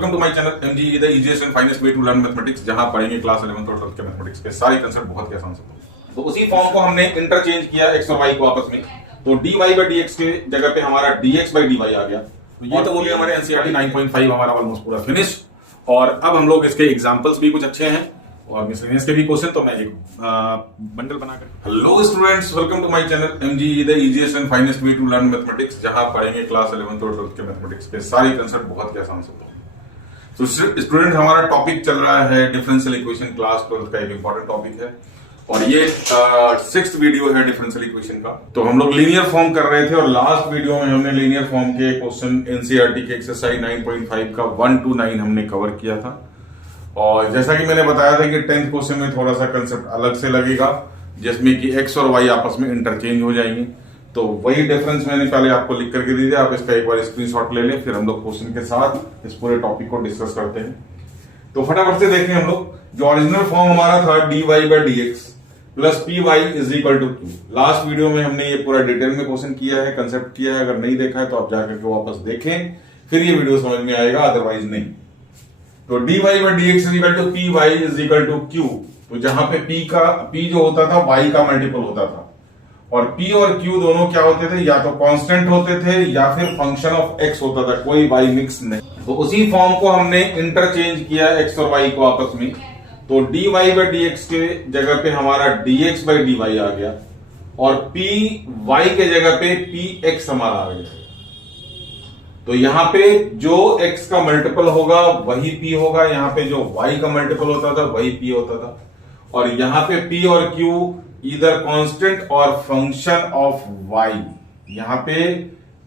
Welcome to my channel MG the easiest and finest way to learn mathematics, जहां पढ़ेंगे class 11th और 12th के mathematics के सारे कांसेप्ट बहुत ही आसान से। तो उसी फॉर्म को हमने इंटरचेंज किया x और y को आपस में, तो dy by dx के जगह पे हमारा dx by dy आ गया। तो ये तो हो गया हमारे एनसीईआरटी 9.5 हमारा ऑलमोस्ट पूरा फिनिश। और अब हम लोग इसके एग्जांपल्स भी कुछ अच्छे हैं और मिसलेनियस के भी क्वेश्चन, तो मैं एक बंडल बनाकर। Hello students, welcome to my channel MG the easiest and finest way to learn mathematics, जहां पढ़ेंगे क्लास 11th और 12th के मैथमेटिक्स के सारे कांसेप्ट बहुत ही आसान से। तो स्टूडेंट हमारा टॉपिक चल रहा है डिफरेंशियल इक्वेशन, क्लास 12th का एक इंपॉर्टेंट टॉपिक है और ये 6th वीडियो है डिफरेंशियल इक्वेशन का। तो हम लोग लीनियर फॉर्म कर रहे थे और लास्ट वीडियो में हमने लीनियर फॉर्म के क्वेश्चन एनसीईआरटी के एक्सरसाइज 9.5 का 1 to 9 हमने कवर किया था। और जैसा कि मैंने बताया था कि 10th क्वेश्चन में थोड़ा सा कंसेप्ट अलग से लगेगा, जिसमें कि x और y आपस में इंटरचेंज हो जाएंगे। तो वही डिफरेंस मैंने पहले आपको लिख करके दे दिया, आप इसका एक बार स्क्रीनशॉट ले लें, फिर हम लोग क्वेश्चन के साथ इस पूरे टॉपिक को डिस्कस करते हैं। तो फटाफट से देखें हम लोग, जो ओरिजिनल फॉर्म हमारा था dy by dx plus py is equal to q। Last video में हमने ये पूरा डिटेल में क्वेश्चन किया है, कंसेप्ट किया है। अगर नहीं देखा है तो आप जाकर के वापस देखें, फिर ये वीडियो समझ में आएगा, अदरवाइज नहीं। तो dy by dx is equal to py is equal to q। तो जहां पे p जो होता था y का मल्टीपल होता था, और p और q दोनों क्या होते थे, या तो कांस्टेंट होते थे या फिर फंक्शन ऑफ x होता था, कोई y मिक्स नहीं। तो उसी फॉर्म को हमने इंटरचेंज किया x और y को आपस में। तो dy by dx के जगह पे हमारा dx by dy आ गया और py के जगह पे px हमारा आ गया। तो यहां पे जो x का मल्टीपल होगा वही p होगा, यहां पे जो y का मल्टीपल होता था वही p होता था। और यहां पे p और q इधर कांस्टेंट और फंक्शन ऑफ y, यहां पे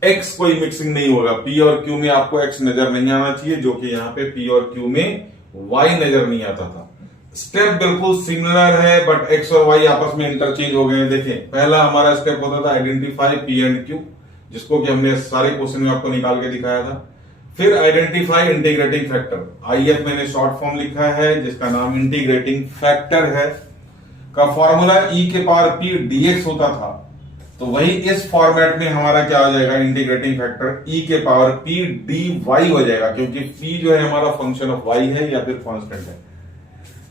x कोई मिक्सिंग नहीं होगा। p और q में आपको x नजर नहीं आना चाहिए, जो कि यहां पे p और q में y नजर नहीं आता था। स्टेप बिल्कुल सिमिलर है, बट x और y आपस में इंटरचेंज हो गए हैं। देखें, पहला हमारा स्टेप होता था आइडेंटिफाई p एंड q, जिसको कि हमने सारे क्वेश्चन में आपको निकाल के दिखाया था। फिर आइडेंटिफाई इंटीग्रेटिंग फैक्टर, IF मैंने शॉर्ट फॉर्म लिखा है, जिसका नाम इंटीग्रेटिंग फैक्टर है, का फॉर्मूला e के पावर p dx होता था। तो वही इस फॉर्मेट में हमारा क्या हो जाएगा, इंटीग्रेटिंग फैक्टर e के पावर p dy हो जाएगा, क्योंकि p जो है हमारा फंक्शन ऑफ y है या फिर कांस्टेंट है।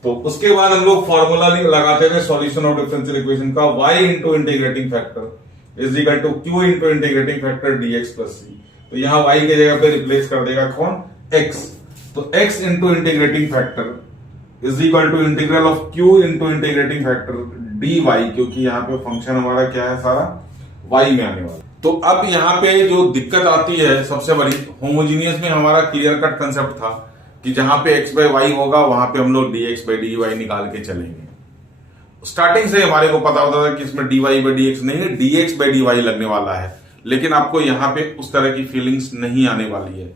तो उसके बाद हम लोग फॉर्मूला लगाते थे सॉल्यूशन ऑफ डिफरेंशियल इक्वेशन का, y into integrating factor is equal to q into integrating factor dx plus c। तो यहां y के जगह पे रिप्लेस कर देगा कौन, x। तो x into integrating factor is equal to integral of q into integrating factor dy, क्योंकि यहाँ पे फंक्शन हमारा क्या है, सारा y में आने वाला। तो अब यहाँ पे जो दिक्कत आती है सबसे बड़ी, होमोजीनियस में हमारा क्लियर कट कंसेप्ट था कि जहां पे x by y होगा वहां पे हम लोग dx by dy निकाल के चलेंगे। स्टार्टिंग से हमारे को पता होता था कि इसमें dy by dx नहीं है, dx by dy लगने वाला है, लेकिन आपको यहाँ पे उस तरह की फीलिंग्स नहीं आने वाली है।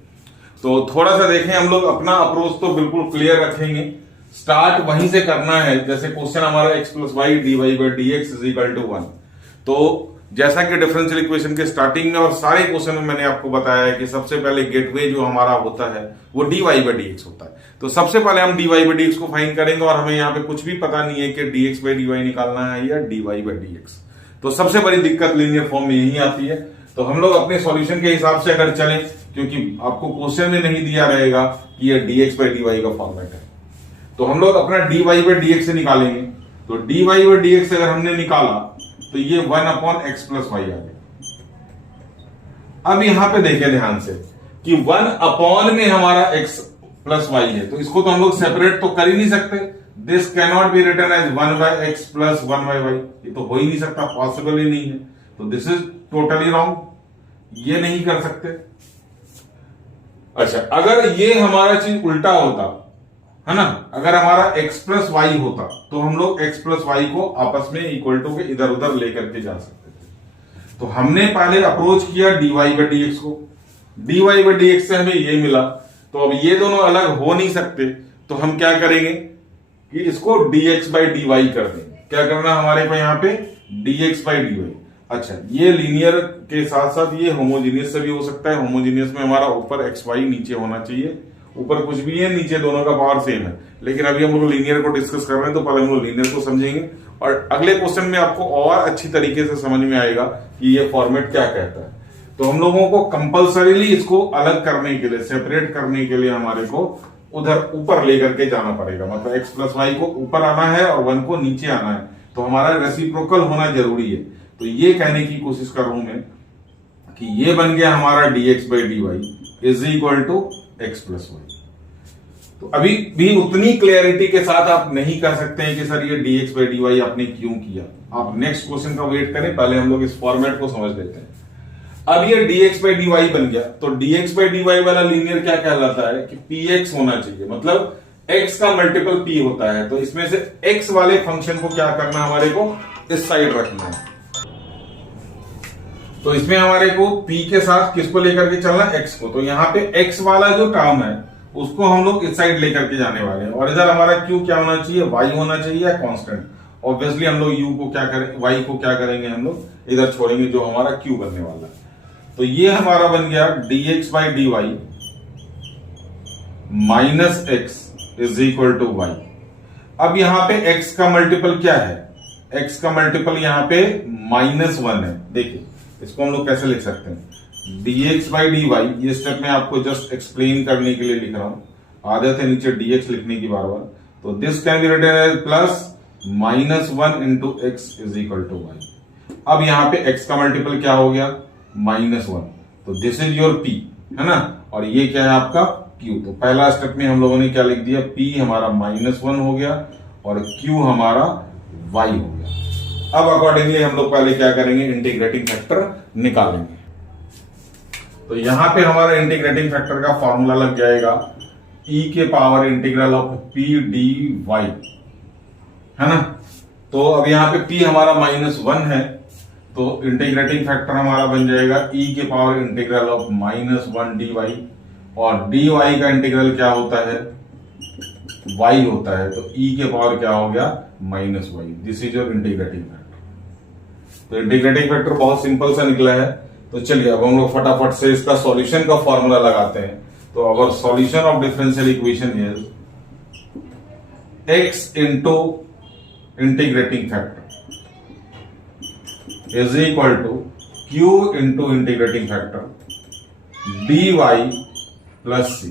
तो थोड़ा सा देखें, हम लोग अपना अप्रोच तो बिल्कुल क्लियर रखेंगे, स्टार्ट वहीं से करना है। जैसे क्वेश्चन हमारा x plus y dy by dx is equal to 1। तो जैसा कि डिफरेंशियल इक्वेशन के स्टार्टिंग में और सारे क्वेश्चन में मैंने आपको बताया है कि सबसे पहले गेटवे जो हमारा होता है वो dy by dx होता है। तो सबसे पहले हम dy by dx को फाइंड करेंगे, और हमें यहाँ पे कुछ भी पता नहीं है कि dx by dy निकालना है या dy by dx। तो सबसे बड़ी दिक्कत लीनियर फॉर्म में यही आती है। तो हम लोग अपने सॉल्यूशन के हिसाब से अगर चलें, क्योंकि आपको क्वेश्चन में नहीं दिया रहेगा कि ये dx by dy का फॉर्मेट है, तो हम लोग अपना dy by dx से निकालेंगे। तो dy by dx अगर हमने निकाला तो ये 1 अपॉन x प्लस वाई आ गया। अब यहां पे देखें ध्यान से कि 1 अपॉन में हमारा x प्लस वाई है, तो इसको तो हम लोग सेपरेट तो कर ही नहीं सकते। This can not be written as 1 by x plus 1 by y, ये तो हो ही नहीं सकता, पॉसिबल ही नहीं है। तो दिस इज टोटली रॉन्ग, ये नहीं कर सकते। अच्छा, अगर ये हमारा चीज उल्टा होता है ना, अगर हमारा x प्लस वाई होता तो हम लोग x प्लस वाई को आपस में इक्वल टू के इधर उधर लेकर के जा सकते थे। तो हमने पहले अप्रोच किया dy by dx को, dy by dx से हमें ये मिला। तो अब ये दोनों अलग हो नहीं सकते, तो हम क्या करेंगे कि इसको dx by dy कर देंगे। क्या करना हमारे को यहाँ पे, dx by dy। अच्छा, ये लीनियर के साथ साथ ये होमोजीनियस से भी हो सकता है। होमोजीनियस में हमारा ऊपर एक्स वाई नीचे होना चाहिए, ऊपर कुछ भी है नीचे दोनों का पावर सेम है। लेकिन अभी हम लोग लीनियर को डिस्कस कर रहे हैं, तो पहले हम लोग लीनियर को समझेंगे और अगले क्वेश्चन में आपको और अच्छी तरीके से समझ में आएगा कि ये फॉर्मेट क्या कहता है। तो हम लोगों को कंपल्सरीली इसको अलग करने के लिए, सेपरेट करने के लिए हमारे को उधर ऊपर लेकर के जाना पड़ेगा। मतलब एक्स प्लस वाई को ऊपर आना है और 1 को नीचे आना है, तो हमारा रेसिप्रोकल होना जरूरी है। तो ये कहने की कोशिश कर रहा हूं मैं कि ये बन गया हमारा dx by dy is equal to x plus y. तो अभी भी उतनी क्लियरिटी के साथ आप नहीं कर सकते हैं कि सर ये dx बाई dy आपने क्यों किया। आप नेक्स्ट क्वेश्चन का वेट करें, पहले हम लोग इस फॉर्मेट को समझ लेते हैं। अब ये dx बाई dy बन गया, तो dx बाई dy वाला लीनियर क्या कहलाता है कि px होना चाहिए, मतलब x का मल्टीपल p होता है। तो इसमें से x वाले फंक्शन को क्या करना है, हमारे को इस साइड रखना है। तो इसमें हमारे को p के साथ किसको लेकर के चलना है, x को। तो यहाँ पे x वाला जो टर्म है उसको हम लोग इस साइड लेकर के जाने वाले हैं, और इधर हमारा q क्या होना चाहिए, y होना चाहिए या कांस्टेंट। ऑब्वियसली हम लोग u को क्या करें, y को क्या करेंगे, हम लोग इधर छोड़ेंगे जो हमारा q बनने वाला है। तो ये हमारा बन गया dx by dy minus x is equal to y। अब यहां पे x का मल्टीपल क्या है, x का मल्टीपल यहां पे -1 है। देखिए इसको हम लोग कैसे लिख सकते हैं, dx बाई dy, ये स्टेप में आपको जस्ट एक्सप्लेन करने के लिए लिख रहा हूं। आदत है नीचे dx लिखने की बार बार। तो this can be written as plus -1 into x is equal to y. अब यहां पे x का मल्टीपल क्या हो गया, -1। तो दिस इज योर p, है ना, और ये क्या है आपका q। तो पहला स्टेप में हम लोगों ने क्या लिख दिया, p हमारा -1 हो गया और q हमारा y हो गया। अब अकॉर्डिंगली हम लोग पहले क्या करेंगे, इंटीग्रेटिंग फैक्टर निकालेंगे। तो यहां पे हमारा इंटीग्रेटिंग फैक्टर का फॉर्मूला लग जाएगा e के power integral of p dy, है ना। तो अब यहां पे p हमारा -1 है, तो इंटीग्रेटिंग फैक्टर हमारा बन जाएगा e के पावर इंटीग्रल ऑफ -1 dy, और dy का इंटीग्रल क्या होता है, y होता है। तो e के पावर क्या हो गया, -y। This is your integrating factor. तो इंटीग्रेटिंग फैक्टर बहुत सिंपल सा निकला है। तो चलिए अब हम लोग फटाफट से इसका सॉल्यूशन का फॉर्मूला लगाते हैं। तो our solution of differential equation is x into integrating factor is equal to q into integrating factor dy plus c।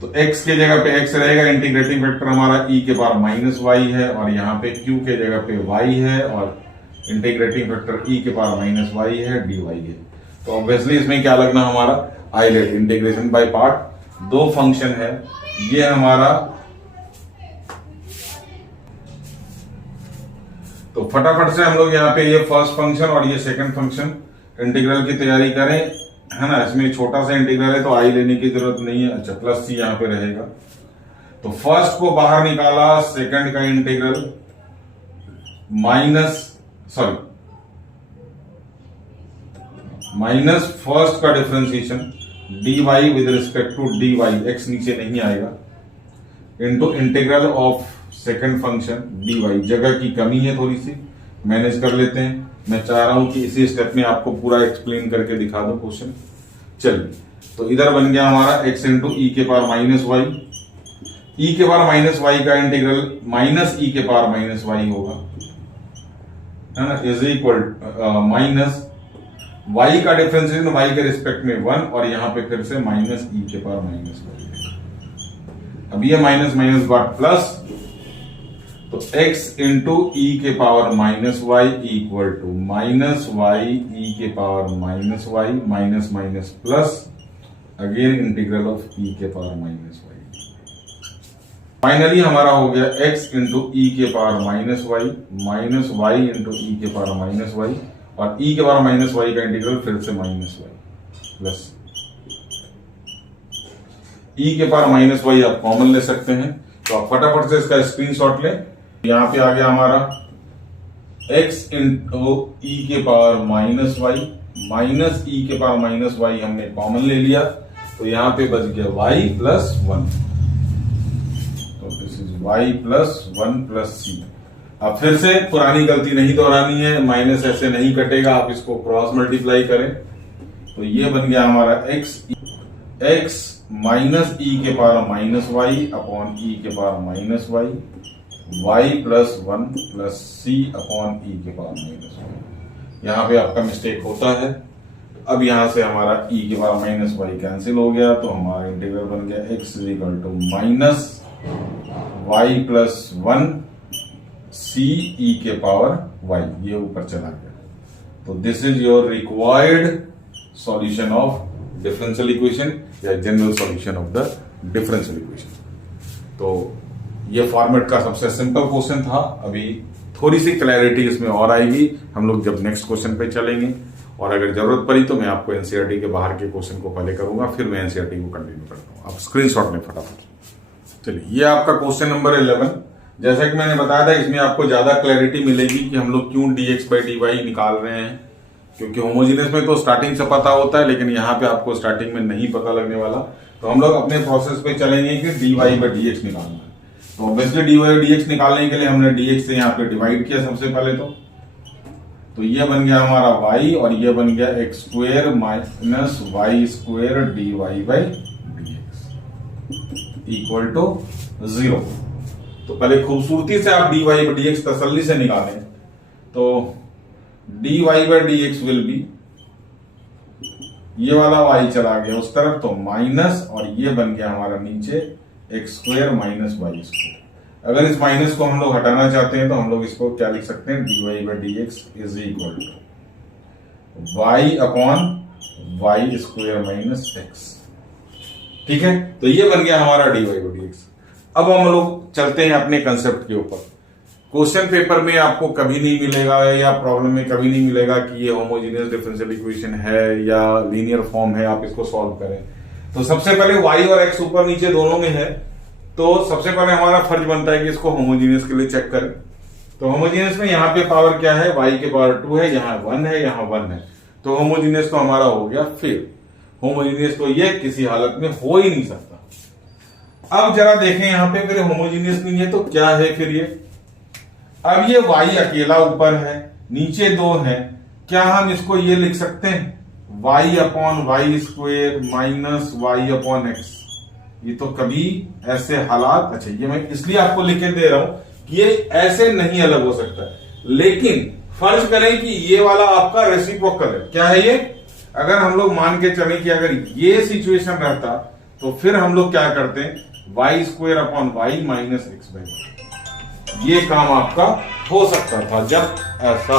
तो x के जगह पे x रहेगा, इंटीग्रेटिंग फैक्टर हमारा e के पावर -y है, और यहाँ पे q के जगह पे y है, और इंटीग्रेटिंग फैक्टर e के पावर -y है, dy है। तो ऑब्वियसली इसमें क्या लगना हमारा, आइलेट, इंटीग्रेशन बाय पार्ट। दो फंक्शन है, ये हमारा। तो फटाफट से हम लोग यहाँ पे ये फर्स्ट फंक्शन और ये सेकंड फंक्शन इंटीग्रल की तैयारी करें, है ना। इसमें छोटा सा इंटीग्रल है तो आई लेने की जरूरत नहीं है। अच्छा, प्लस सी यहां पे रहेगा। तो फर्स्ट को बाहर निकाला, सेकंड का इंटीग्रल माइनस फर्स्ट का differentiation dy with respect to dy, x नीचे नहीं आएगा, into integral of second function dy। जगह की कमी है, थोड़ी सी मैनेज कर लेते हैं। मैं चाह रहा हूं कि इसी स्टेप में आपको पूरा एक्सप्लेन करके दिखा दो क्वेश्चन। चलिए, तो इधर बन गया हमारा x इंटू ई के पावर -y। e के पावर -y का इंटीग्रल -e के पावर -y होगा, है ना, इज इक्वल माइनस y का डिफरेंशिएशन y के रिस्पेक्ट में 1, और यहां पे फिर से -e के पावर -y। अब ये माइनस माइनस गॉट प्लस, तो x इंटू ई के power -y equal to -y e के power -y minus minus plus, again integral of e के पावर -y। फाइनली हमारा हो गया x इंटू ई के power -y minus y into E के power -y, और e के पावर -y का इंटीग्रल फिर से -y प्लस e के पावर -y आप कॉमन ले सकते हैं। तो आप फटाफट से इसका स्क्रीनशॉट लें। यहां पे आ गया हमारा x इंटू ई के पावर -y माइनस ई के पावर -y हमने कॉमन ले लिया, तो यहां पे बच गया y प्लस 1। तो this is y plus 1 plus c। अब फिर से पुरानी गलती नहीं दोहरानी है, माइनस ऐसे नहीं कटेगा, आप इसको क्रॉस मल्टीप्लाई करें। तो ये बन गया हमारा x माइनस ई के पावर -y अपॉन ई के power -y, y plus 1 plus c upon E के पावर -y। यहां पे आपका मिस्टेक होता है, अब यहां से हमारा e के पावर माइनस वाई कैंसिल हो गया, तो हमारा इंटीग्रल बन गया x is equal to minus Y plus 1 C E के पावर y, ये ऊपर चला गया। तो this is your required solution of differential equation या general solution of the differential equation. तो ये फॉर्मेट का सबसे सिंपल क्वेश्चन था। अभी थोड़ी सी क्लैरिटी इसमें और आएगी हम लोग जब नेक्स्ट क्वेश्चन पे चलेंगे, और अगर जरूरत पड़ी तो मैं आपको एनसीईआरटी के बाहर के क्वेश्चन को पहले करूंगा, फिर मैं एनसीईआरटी को कंटिन्यू करता हूं। आप स्क्रीनशॉट में फटाफट। चलिए, ये आपका क्वेश्चन नंबर 11। जैसा कि मैंने बताया था, इसमें आपको ज्यादा क्लैरिटी मिलेगी कि हम लोग क्यों dx by dy निकाल रहे हैं, क्योंकि होमोजेनियस में तो स्टार्टिंग से पता होता है, लेकिन यहाँ पे आपको स्टार्टिंग में नहीं पता लगने वाला। तो हम लोग अपने प्रोसेस पे चलेंगे कि dy by dx निकालना है। तो ऑब्वियसली dy by dx निकालने के लिए हमने dx से यहाँ पे डिवाइड किया सबसे पहले। तो ये बन गया हमारा y और ये बन गया x square minus y square dy by dx equal to 0। तो पहले खूबसूरती से आप dy by dx तसल्ली से निकालें। तो dy by dx will be, ये वाला y चला गया उस तरफ तो माइनस, और ये बन गया हमारा नीचे x square minus y square. अगर इस माइनस को हम लोग हटाना चाहते हैं तो हम लोग इसको क्या लिख सकते हैं, dy by dx is equal to y upon y square minus x. ठीक है, तो ये बन गया हमारा dy by dx। अब हम लोग चलते हैं अपने कंसेप्ट के ऊपर। क्वेश्चन पेपर में आपको कभी नहीं मिलेगा या प्रॉब्लम में कभी नहीं मिलेगा कि ये होमोजेनियस डिफरेंशियल इक्वेशन है या लीनियर फॉर्म है, आप इसको सॉल्व करें। तो सबसे पहले y और x ऊपर नीचे दोनों में है, तो सबसे पहले हमारा फर्ज बनता है कि इसको होमोजेनियस के लिए चेक करें। तो होमोजेनियस में यहाँ पे पावर क्या है, y के पावर 2 है, यहाँ 1 है, यहाँ 1 है। तो होमोजेनियस तो हमारा हो गया फेल। होमोजेनियस तो ये किसी हालत में हो ही नहीं सकता। अब जरा देखें यहाँ पे, फिर होमोजेनियस नहीं है तो क्या है फिर ये। अब ये y अकेला ऊपर है, नीचे 2 है, क्या हम इसको ये लिख सकते हैं y upon y square minus y upon x. ये तो कभी ऐसे हालात, अच्छा ये मैं इसलिए आपको लिख के दे रहा हूं कि ये ऐसे नहीं अलग हो सकता है। लेकिन फर्ज करें कि ये वाला आपका रेसिप्रोकल है। क्या है ये, अगर हम लोग मान के चलें कि अगर ये सिचुएशन रहता तो फिर हम लोग क्या करते हैं, y square upon y minus x by y. ये काम आपका हो सकता था जब ऐसा।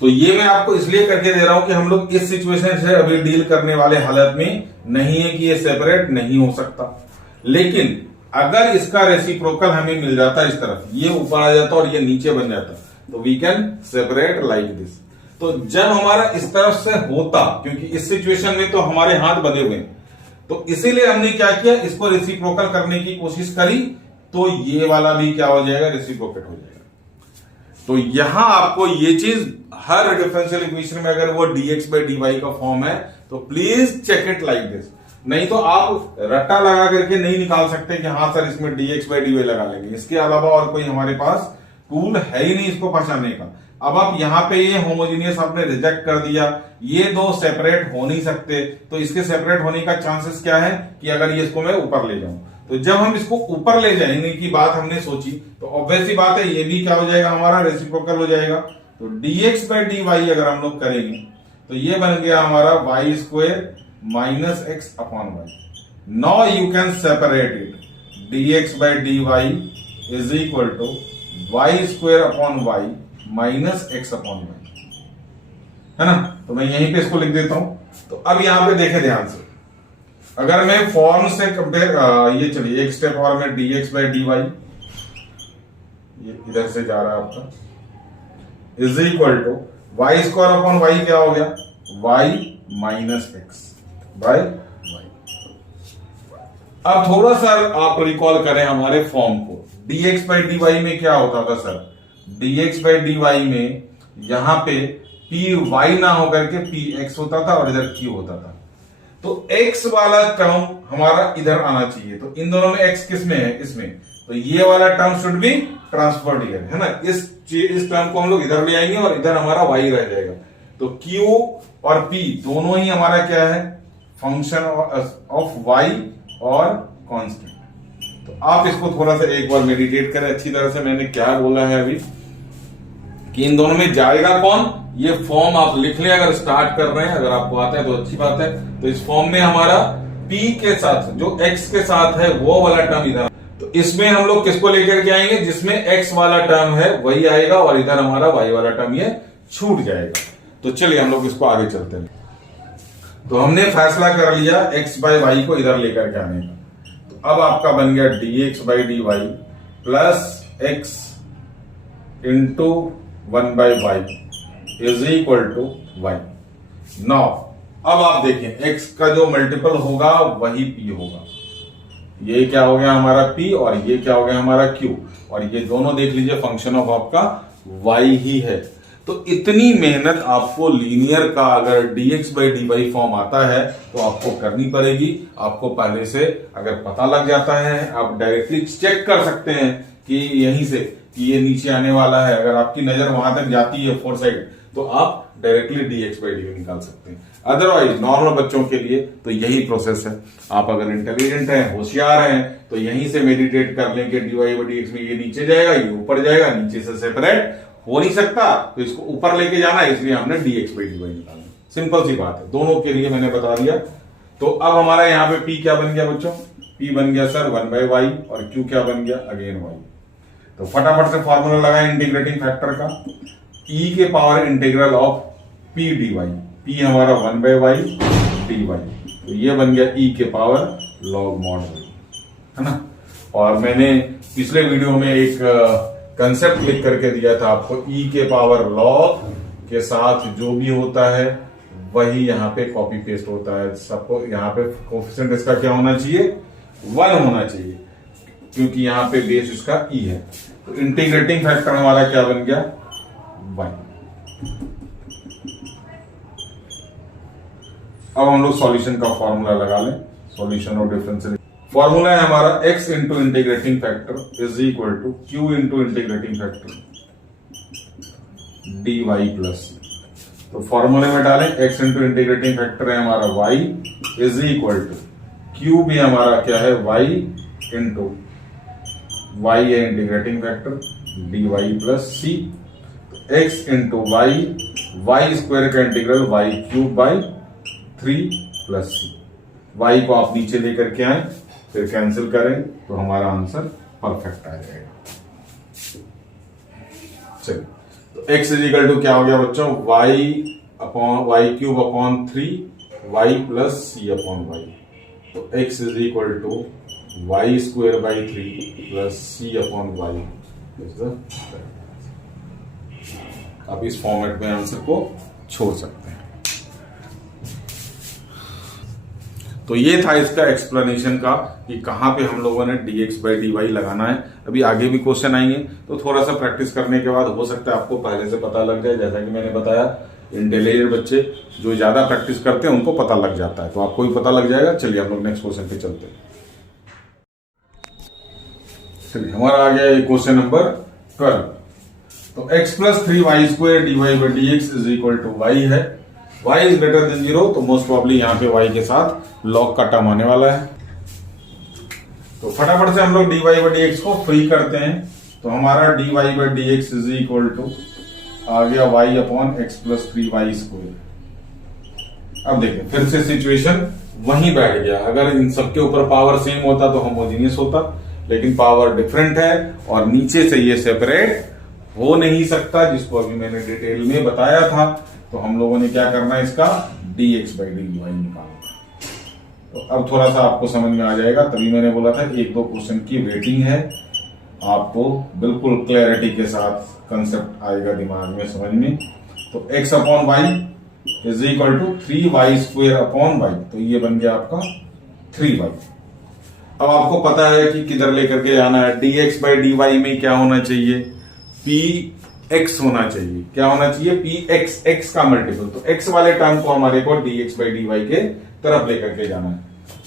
तो ये मैं आपको इसलिए करके दे रहा हूं कि हम लोग इस सिचुएशन से अभी डील करने वाले हालत में नहीं है कि ये सेपरेट नहीं हो सकता। लेकिन अगर इसका रेसिप्रोकल हमें मिल जाता इस तरफ, ये ऊपर आ जाता और ये नीचे बन जाता, तो we can separate like this. तो जब हमारा इस तरफ से होता, क्योंकि इस सिचुएशन में तो हमारे हाथ बंधे हुए हैं, तो इसीलिए हमने क्या किया, इसको रेसिप्रोकल करने की कोशिश करी, तो ये वाला भी क्या हो जाएगा, रेसिप्रोकेट हो जाएगा। तो यहां आपको ये चीज हर डिफरेंशियल इक्वेशन में अगर वो dx by dy का फॉर्म है तो please check it like this. नहीं तो आप रट्टा लगा करके नहीं निकाल सकते कि हाँ सर इसमें dx by dy लगा लेंगे। इसके अलावा और कोई हमारे पास टूल है ही नहीं इसको पहचानने का। अब आप यहाँ पे ये होमोजेनियस आपने रिजेक्ट कर दिया, ये दो सेपरेट हो नहीं सकते, तो इसके सेपरेट होने का चांसेस क्या है कि अगर ये इसको मैं ऊपर ले जाऊं, तो जब हम इसको ऊपर ले जाएंगे की बात हमने सोची, तो ऑब्वियस सी बात है ये भी क्या हो जाएगा, हमारा रेसिप्रोकल हो जाएगा। तो dx by dy अगर हम लोग करेंगे तो ये बन गया हमारा y square minus x upon y. Now you can separate it, dx by dy is equal to y square upon y minus x upon y, है ना। तो मैं यहीं पे इसको लिख देता हूं। तो अब यहां पे देखें ध्यान से, अगर मैं फॉर्म से कंपेयर, ये चलिए एक स्टेप और में dx by dy, ये इधर से जा रहा है आपका, is equal to y square upon y क्या हो गया, y minus x by y. अब थोड़ा सा आप रिकॉल करें हमारे फॉर्म को। dx by dy में क्या होता था सर, dx by dy में यहां पे पी वाई ना होकर के पी एक्स होता था और इधर क्यू होता था। तो x वाला टर्म हमारा इधर आना चाहिए, तो इन दोनों में x किस में है, इसमें, तो ये वाला term should be transferred here, है ना। इस टर्म को हम लोग इधर ले आएंगे और इधर हमारा y रह जाएगा। तो q और p दोनों ही हमारा क्या है, फंक्शन ऑफ y और कांस्टेंट। तो आप इसको थोड़ा सा एक बार मेडिटेट करें अच्छी तरह से, मैंने क्या बोला है अभी। कि इन दोनों में जाएगा कौन, ये फॉर्म आप लिख लें अगर स्टार्ट कर रहे हैं, अगर आपको आता है तो अच्छी बात है। तो इस फॉर्म में हमारा p के साथ जो x के साथ है वो वाला टर्म इधर, तो इसमें हम लोग किसको लेकर के आएंगे, जिसमें x वाला टर्म है वही आएगा और इधर हमारा y वाला टर्म ये छूट जाएगा। तो चलिए हम लोग इसको आगे चलते हैं। तो हमने फैसला कर लिया x बाय वाई को इधर लेकर के आने का। तो अब आपका बन गया dx by dy plus x into 1 by y is equal to y. Now अब आप देखें x का जो मल्टीपल होगा वही p होगा। ये क्या हो गया हमारा p और ये क्या हो गया हमारा q, और ये दोनों देख लीजिए फंक्शन ऑफ आपका y ही है। तो इतनी मेहनत आपको लीनियर का अगर dx बाई dy फॉर्म आता है तो आपको करनी पड़ेगी। आपको पहले से अगर पता लग जाता है, आप डायरेक्टली चेक कर सकते हैं कि यहीं से कि ये नीचे आने वाला है। अगर आपकी नजर वहां तक जाती है फोर साइड तो आप डायरेक्टली dx बाई dy निकाल सकते हैं। अदरवाइज नॉर्मल बच्चों के लिए तो यही प्रोसेस है। आप अगर इंटेलिजेंट हैं, होशियार हैं, तो यहीं से मेडिटेट कर लेंगे dy बाई dx में ये नीचे जाएगा, ये ऊपर जाएगा, नीचे से सेपरेट हो नहीं सकता तो इसको ऊपर लेके जाना है, इसलिए हमने dx बाई dy निकालना। सिंपल सी बात है, दोनों के लिए मैंने बता दिया। तो अब हमारा यहाँ पे p क्या बन गया बच्चों, p बन गया सर 1 बाई वाई और q क्या बन गया अगेन y। तो फटाफट से फॉर्मूला लगाए इंटीग्रेटिंग फैक्टर का, e के power integral of p dy, p हमारा 1 बाई वाई dy, तो ये बन गया e के पावर log mod y, है ना। और मैंने पिछले वीडियो में एक कंसेप्ट लिख करके दिया था आपको, e के पावर log के साथ जो भी होता है वही यहाँ पे कॉपी पेस्ट होता है। सबको यहाँ पे कोफिशिएंट इसका क्या होना चाहिए, 1 होना चाहिए, क्योंकि यहाँ पे बेस इसका e है। तो इंटीग्रेटिंग फैक्टर हमारा क्या बन गया y। अब हम लोग सॉल्यूशन का फॉर्मूला लगा लें। सॉल्यूशन ऑफ डिफरेंशियल फॉर्मूला है हमारा x into integrating factor is equal to q into integrating factor dy plus. तो फॉर्मूले में डालें x इंटू इंटीग्रेटिंग फैक्टर है हमारा y is equal to q भी हमारा क्या है y इंटू y है integrating factor dy plus c, x into y square का integral y cube by 3 plus c। y को आप नीचे लेकर के आए, फिर कैंसिल करें तो हमारा आंसर परफेक्ट आ जाएगा। चलिए, तो x इज इक्वल टू क्या हो गया बच्चों, y cube upon 3 y plus c upon y। तो x is equal to y square by 3 plus c upon y is the. आप इस फॉर्मेट में आंसर को छोड़ सकते हैं। तो ये था इसका एक्सप्लेनेशन का कि कहां पे हम लोगों ने dx बाई dy लगाना है। अभी आगे भी क्वेश्चन आएंगे तो थोड़ा सा प्रैक्टिस करने के बाद हो सकता है आपको पहले से पता लग जाए। जैसा कि मैंने बताया, इंटेलिजेंट बच्चे जो ज्यादा प्रैक्टिस करते हैं उनको पता लग जाता है, तो आपको भी पता लग जाएगा। चलिए हम लोग नेक्स्ट क्वेश्चन पे चलते हैं। चलिए हमारा आ गया क्वेश्चन नंबर 12। तो x plus 3y square dy by dx is equal to y है। y इज ग्रेटर देन 0, तो मोस्ट प्रॉब्ली यहाँ पे y के साथ log का टर्म आने वाला है। तो फटाफट से हम लोग dy बाई dx को फ्री करते हैं। तो हमारा dy by dx is equal to आ गया y upon x plus 3y square. अब देखिए फिर से सिचुएशन वहीं बैठ गया। अगर इन सबके ऊपर पावर सेम होता तो होमोजीनियस होता, लेकिन पावर डिफरेंट है और नीचे से ये सेपरेट हो नहीं सकता, जिसको अभी मैंने डिटेल में बताया था। तो हम लोगों ने क्या करना है, इसका dx बाई dy निकालना। तो अब थोड़ा सा आपको समझ में आ जाएगा, तभी मैंने बोला था एक दो क्वेश्चन की वेटिंग है, आपको बिल्कुल क्लैरिटी के साथ कंसेप्ट आएगा दिमाग में समझ में। तो x upon y is equal to 3y square upon y, तो ये बन गया आपका 3y। अब आपको पता है कि किधर लेकर के जाना है, dx बाई dy में क्या होना चाहिए, px होना चाहिए। क्या होना चाहिए, px, x का मल्टीपल। तो x वाले टर्म को हमारे को dx बाई dy के तरफ लेकर के जाना है।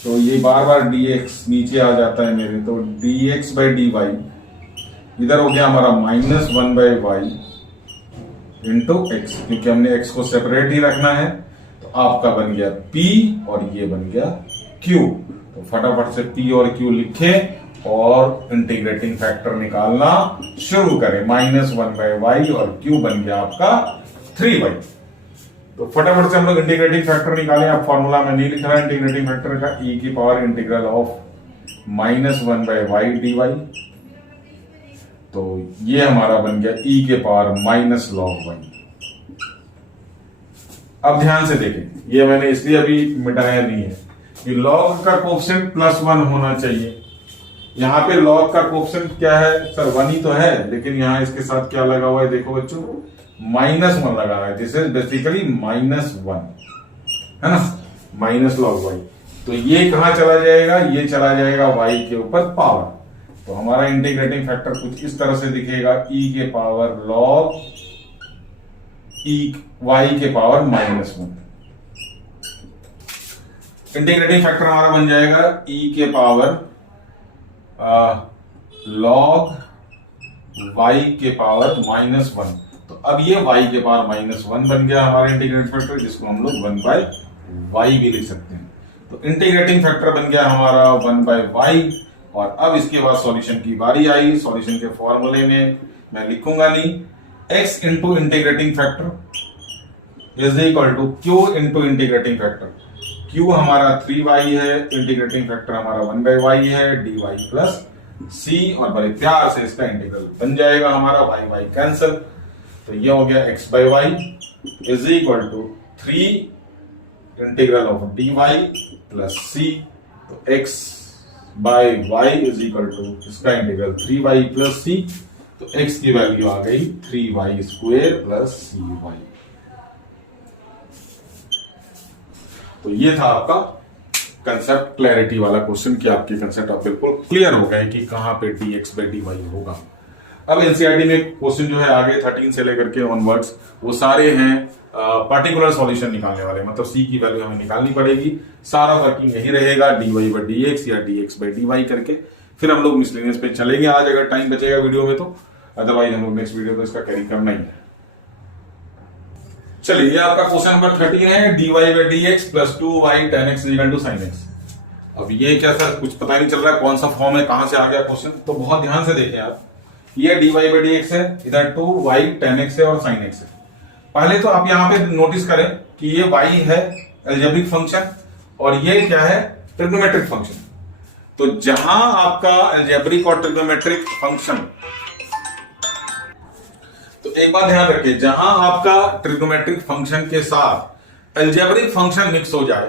तो ये बार बार dx नीचे आ जाता है मेरे, तो dx बाई dy इधर हो गया हमारा -1 बाई वाई इंटू एक्स, क्योंकि हमने x को सेपरेट ही रखना है। तो आपका बन गया p और ये बन गया q। तो फटाफट से p और q लिखे और इंटीग्रेटिंग फैक्टर निकालना शुरू करें। -1/y और क्यू बन गया आपका 3y। तो फटाफट से हम लोग इंटीग्रेटिंग फैक्टर निकालें। अब फॉर्मूला में नहीं लिख रहा इंटीग्रेटिंग फैक्टर का, e की power integral of -1/y dy। तो ये हमारा बन गया e के पावर -log y। अब ध्यान से देखें, ये मैंने इसलिए अभी मिटाया नहीं है कि log का कोफिशिएंट +1 होना चाहिए। यहां पे log का कोफिशिएंट क्या है सर, 1 ही तो है, लेकिन यहां इसके साथ क्या लगा हुआ है देखो बच्चों, -1 लगा हुआ है। दिस इज बेसिकली -1 है ना, -log y। तो ये कहां चला जाएगा, ये चला जाएगा y के ऊपर पावर। तो हमारा इंटीग्रेटिंग फैक्टर कुछ इस तरह से दिखेगा, e के पावर log y के पावर -1। इंटीग्रेटिंग फैक्टर हमारा बन जाएगा e के पावर log y के पावर -1। तो अब ये y के पावर -1 बन गया हमारा इंटीग्रेटिंग फैक्टर, जिसको हम लोग 1/y भी लिख सकते हैं। तो इंटीग्रेटिंग फैक्टर बन गया हमारा 1/y। और अब इसके बाद सॉल्यूशन की बारी आई। सॉल्यूशन के फॉर्मूले में मैं लिखूंगा नहीं, x into integrating factor is equal to q into integrating factor. q हमारा 3y है, इंटीग्रेटिंग फैक्टर हमारा 1/y है, dy प्लस c, और बड़े प्यार से इसका इंटीग्रल बन जाएगा हमारा, y कैंसिल। तो ये हो गया x/y is equal to 3 integral of dy plus c। तो x/y इज इक्वल टू इसका इंटीग्रल 3y प्लस c। तो x की वैल्यू आ गई 3y स्क्वायर प्लस cy। तो ये था आपका कंसेप्ट क्लैरिटी वाला क्वेश्चन कि आपके कंसेप्ट आप बिल्कुल क्लियर हो गए कि कहां पे dx/dy होगा। अब एनसीईआरटी में क्वेश्चन जो है आगे 13 से लेकर के ऑनवर्ड्स वो सारे हैं पर्टिकुलर सॉल्यूशन निकालने वाले, मतलब c की वैल्यू हमें निकालनी पड़ेगी। सारा वर्किंग यही रहेगा dy/dx या dx/dy करके। फिर हम लोग मिसलेनियस पे चलेंगे आज, अगर टाइम बचेगा वीडियो में तो, अदरवाइज हम लोग नेक्स्ट वीडियो तो इसका कैरी करना ही है। चलिए, ये आपका क्वेश्चन नंबर 13 है, dy/dx plus 2y tan x equal to sin x। अब ये क्या सर, कुछ पता नहीं चल रहा है कौन सा फॉर्म है, कहां से आ गया क्वेश्चन। तो बहुत ध्यान से देखें आप, ये dy/dx है, इधर 2y tan x है और sin x है। पहले तो आप यहां पे नोटिस करें कि ये y है अलजेब्रिक फंक्शन और ये क्या है ट्रिग्नोमेट्रिक फंक्शन। तो जहां आपका अलजेब्रिक और ट्रिग्नोमेट्रिक फंक्शन, तो एक बात ध्यान रखिए, जहां आपका ट्रिग्नोमेट्रिक फंक्शन के साथ अलजेब्रिक फंक्शन मिक्स हो जाए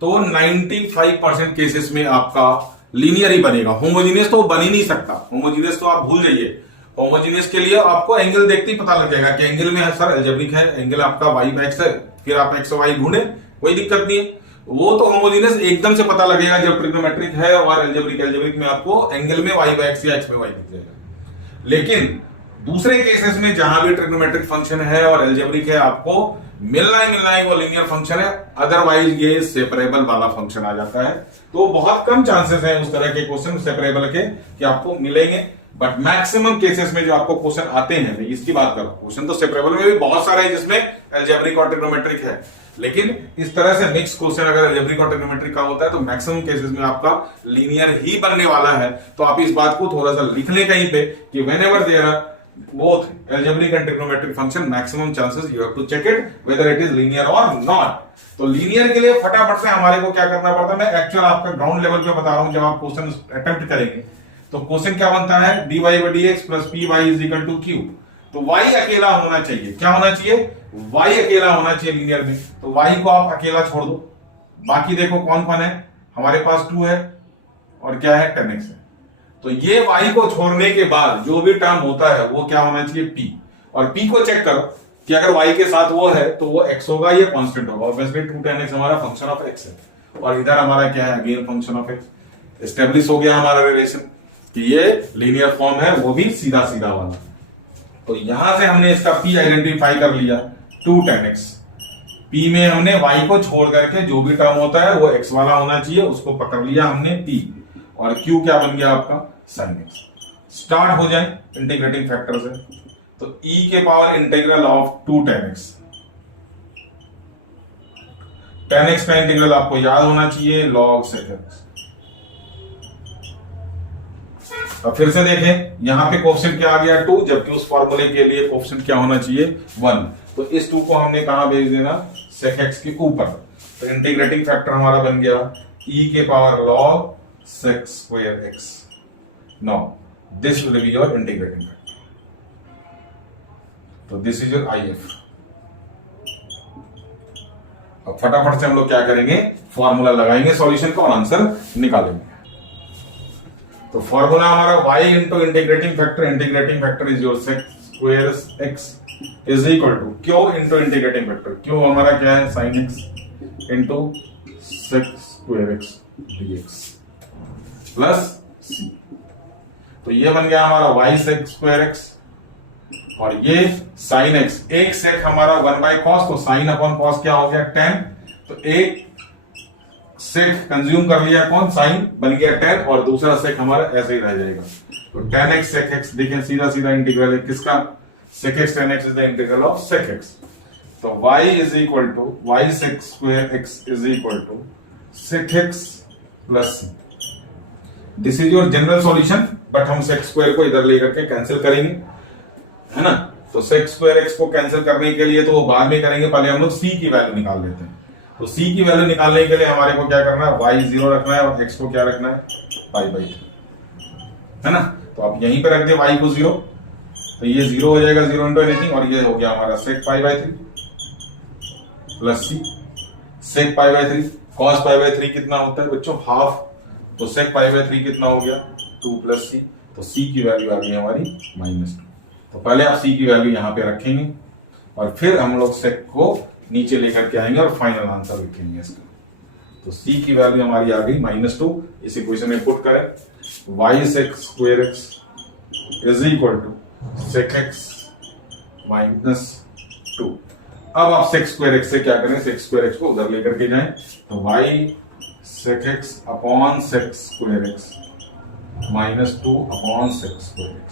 तो 95% केसेस में आपका लीनियर ही बनेगा। होमोजीनियस तो बन ही नहीं सकता, होमोजीनियस तो आप भूल जाइए। होमोजीनियस के लिए आपको एंगल देखते ही पता लग जाएगा कि एंगल में है सर अलजेब्रिक है, एंगल आपका y/x है, फिर आप x और y ढूंढे, कोई दिक्कत नहीं है। वो तो होमोजीनियस एकदम से पता लगेगा जब ट्रिग्नोमेट्रिक है और अलजेब्रिक में आपको एंगल में y/x या x में y दिख जाएगा। लेकिन दूसरे केसेस में जहां भी ट्रिग्नोमेट्रिक फंक्शन है और अलजेब्रिक है, आपको मिलना ही वो लीनियर फंक्शन है, अदरवाइज ये सेपरेबल वाला फंक्शन आ जाता है। तो बहुत कम चांसेस हैं उस तरह के क्वेश्चन सेपरेबल के कि आपको मिलेंगे, बट मैक्सिमम केसेस में जो आपको क्वेश्चन आते हैं, मैं इसकी बात कर रहा हूं। क्वेश्चन तो सेपरेबल में भी बहुत सारे हैं जिसमें अलजेब्रिक और ट्रिग्नोमेट्रिक है, लेकिन इस तरह से मिक्स क्वेश्चन अगर अलजेब्रिक और ट्रिग्नोमेट्रिक का होता है तो मैक्सिमम केसेस में आपका लीनियर ही बनने वाला है। तो आप इस बात को थोड़ा सा लिख लें कहीं पे कि whenever there are both algebraic and trigonometric function, maximum chances you have to check it whether it is linear or not। तो लीनियर के लिए फटाफट से हमारे को क्या करना पड़ता है, मैं एक्चुअल आपका ग्राउंड लेवल पे बता रहा हूं। जब आप क्वेश्चन अटेम्प्ट करेंगे तो क्वेश्चन क्या बनता है, dy/dx plus py is equal to q। तो y अकेला होना चाहिए, क्या होना चाहिए, y अकेला होना चाहिए लीनियर में। तो y को आप अकेला छोड़ दो, बाकी देखो कौन कौन है, हमारे पास 2 है और क्या है 10x है। तो ये y को छोड़ने के बाद जो भी टर्म होता है वो क्या होना चाहिए p, और p को चेक करो कि अगर y के साथ वो है तो वो x होगा या कांस्टेंट होगा। ऑब्वियसली 2 tan x हमारा फंक्शन ऑफ x है और इधर हमारा क्या है again function of x। Establish हो गया हमारा रिलेशन कि ये लीनियर फॉर्म है, वो भी सीधा सीधा वाला। तो यहां से हमने इसका p आइडेंटिफाई कर लिया 2 tan x। p में हमने y को छोड़ करके जो भी टर्म होता है वो x वाला होना चाहिए, उसको पकड़ लिया हमने p, और q क्या बन गया आपका sin x। स्टार्ट हो जाए इंटीग्रेटिंग फैक्टर से, तो e के power integral of 2 tan x। tan x का इंटीग्रल आपको याद होना चाहिए log sec x। अब फिर से देखें, यहाँ पे कोफिशिएंट क्या आ गया 2, जबकि उस फॉर्मूले के लिए कोफिशिएंट क्या होना चाहिए 1। तो इस 2 को हमने कहां भेज देना, sec x के ऊपर। तो इंटीग्रेटिंग फैक्टर हमारा बन गया e के power log sec square x। Now this will be your integrating factor. तो दिस इज योर IF। अब फटाफट से हम लोग क्या करेंगे, फॉर्मूला लगाएंगे सॉल्यूशन का और आंसर निकालेंगे। तो फॉर्मूला हमारा y into integrating factor is your sec square x is equal to q into integrating factor, q हमारा क्या है sin x into sec square x dx plus c। तो ये बन गया हमारा y sec square x और ये sin x। एक sec हमारा 1 by cos, तो sin अपॉन cos क्या हो गया tan। तो एक sec कंज्यूम कर लिया कौन, sin बन गया tan, और दूसरा sec हमारा ऐसे ही रह जाएगा। तो tan x sec x, देखें सीधा सीधा इंटीग्रल है किसका, sec x tan x is the integral of sec x। तो y is equal to y sec square x is equal to sec x plus c। This is your general solution, but हम sec square को इधर लेकर के cancel करेंगे, है ना। तो sec स्क्वायर x को कैंसिल करने के लिए तो वो बाद में करेंगे, पहले हम लोग c की वैल्यू निकाल लेते हैं। तो c की वैल्यू निकालने के लिए हमारे को क्या करना है, y 0 रखना है और x को क्या रखना है पाई बाई 3, है ना। तो आप यहीं पे रख दे y को 0, तो ये 0 हो जाएगा 0 इंटू एनीथिंग, और ये हो गया हमारा sec pi by 3 plus c। sec pi by 3 cos pi by 3 कितना होता है बच्चों, हाफ। तो sec पाई बाई 3 कितना हो गया 2 प्लस c। तो c की वैल्यू आ गई हमारी -2। तो पहले आप c की वैल्यू यहां पे रखेंगे और फिर हम लोग sec को नीचे लेकर के आएंगे और फाइनल आंसर लिखेंगे इसका। तो c की वैल्यू हमारी आ गई -2। इस इक्वेशन में पुट करें, y sec square x is equal to sec x -2। अब आप sec square x से क्या करें, sec square x को उधर लेकर के जाएं। तो y sec x upon sec square x -2 upon sec square x।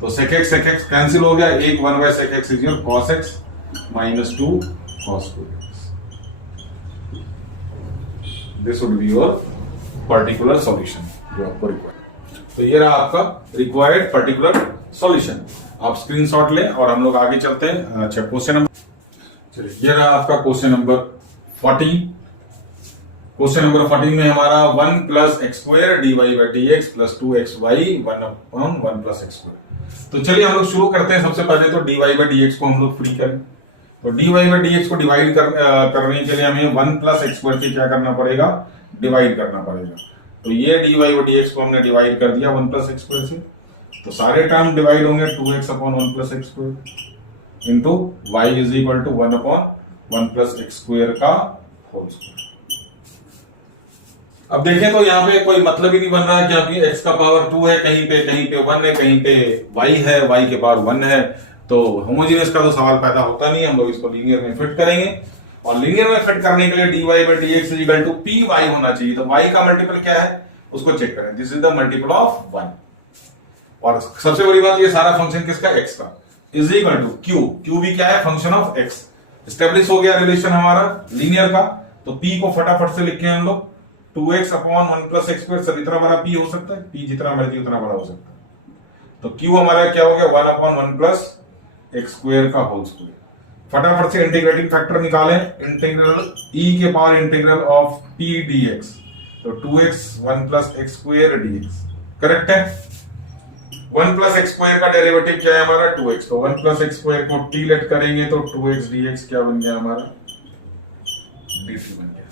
तो sec x कैंसिल हो गया, एक 1 by sec x is your cos x -2 cos square x। This would be your particular solution जो आपको रिक्वायर्ड। तो ये रहा आपका रिक्वायर्ड पर्टिकुलर सॉल्यूशन। आप स्क्रीनशॉट लें और हम लोग आगे चलते हैं। अच्छा, क्वेश्चन नंबर, चलिए ये रहा आपका क्वेश्चन नंबर 14। क्वेश्चन नंबर 14 में हमारा 1 plus x square d y by d x plus 2xy 1 upon 1 plus x square. तो चलिए हम लोग शुरू करते हैं। सबसे पहले तो d y by d x को हम लोग फ्री करें। तो d y by d x को डिवाइड करने के लिए हमें 1 प्लस एक्स स्क्वायर से क्या करना पड़ेगा, डिवाइड करना पड़ेगा। तो ये d y by d x को हमने डिवाइड कर दिया 1 प्लस एक्स स्क्वायर से। तो सारे टर्म डिवाइड होंगे 2x upon 1 plus x square into y is equal to 1 upon 1 plus x square का होल स्क्वायर। अब देखें तो यहाँ पे कोई मतलब ही नहीं बन रहा है, क्योंकि x का पावर 2 है, कहीं पे 1 है, कहीं पे y है, y के पावर 1 है। तो होमोजेनियस का तो सवाल पैदा होता नहीं है। हम लोग इसको लीनियर में फिट करेंगे और लीनियर में फिट करने के लिए dy by d x is equal to py होना चाहिए। तो y का मल्टीपल क्या है उसको चेक करें। This is the multiple of 1। और सबसे बड़ी बात, ये सारा फंक्शन किसका, x का, इज इक्वल टू q भी क्या है, फंक्शन ऑफ x। स्टेब्लिश हो गया रिलेशन हमारा लीनियर का। तो p को फटाफट से लिखे हम लोग 2x upon 1 plus x square. Sir इतना बड़ा p हो सकता है, p जितना मर्जी उतना बड़ा हो सकता है। तो q हमारा क्या हो गया 1 अपॉन 1 प्लस एक्स स्क्वायर का होल स्क्वायर। फटाफट से इंटीग्रेटिंग फैक्टर निकालें। इंटीग्रल e के power integral of p dx। तो 2x 1 plus x square dx correct है। 1 प्लस एक्स स्क्वायर का डेरिवेटिव क्या है हमारा 2x। तो 1 प्लस एक्स स्क्वायर को t लेट करेंगे तो 2x dx क्या बन गया हमारा dt बन गया।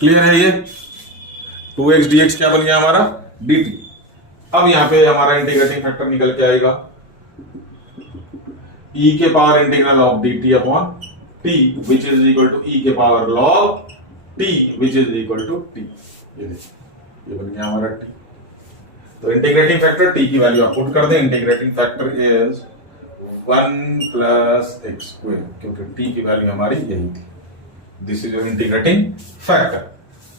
क्लियर है ये, 2x dx क्या बन गया हमारा dt। अब यहां पे हमारा इंटीग्रेटिंग फैक्टर निकल के आएगा e के power integral of dt upon t which is equal to e के power log t which is equal to t। ये देखिए ये बन गया हमारा t। तो इंटीग्रेटिंग फैक्टर t की वैल्यू आप पुट कर दें। Integrating factor is 1 plus x square, क्योंकि t की वैल्यू हमारी यही थी। This is your integrating factor.